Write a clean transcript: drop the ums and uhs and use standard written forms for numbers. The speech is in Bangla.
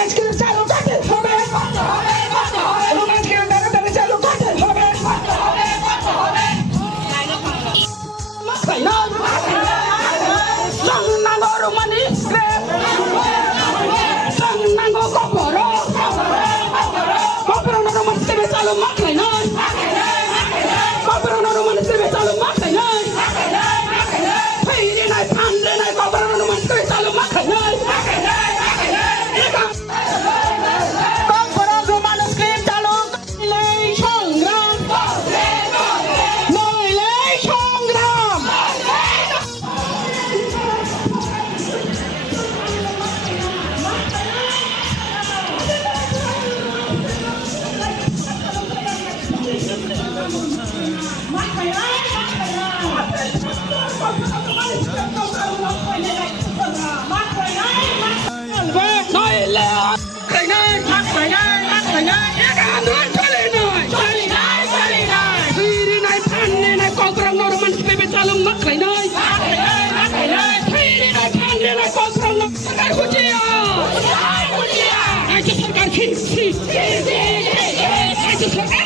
রোম্যান্স করে চালু কাটে হবে রোম্যান্স করে দাঁড়ে দাঁড়ে চালু কাটে হবে মাথায় না নাঙ্গো রোমানিস নাঙ্গো কপরো কপরো না রোমানিস দেবে চালু মাথায় না কপরো না রোমানিস দেবে চালু মাথায় না ফেরে নাই ফান্ডে নাই কপরো না রোমানিস দেবে চালু মাথায় না I just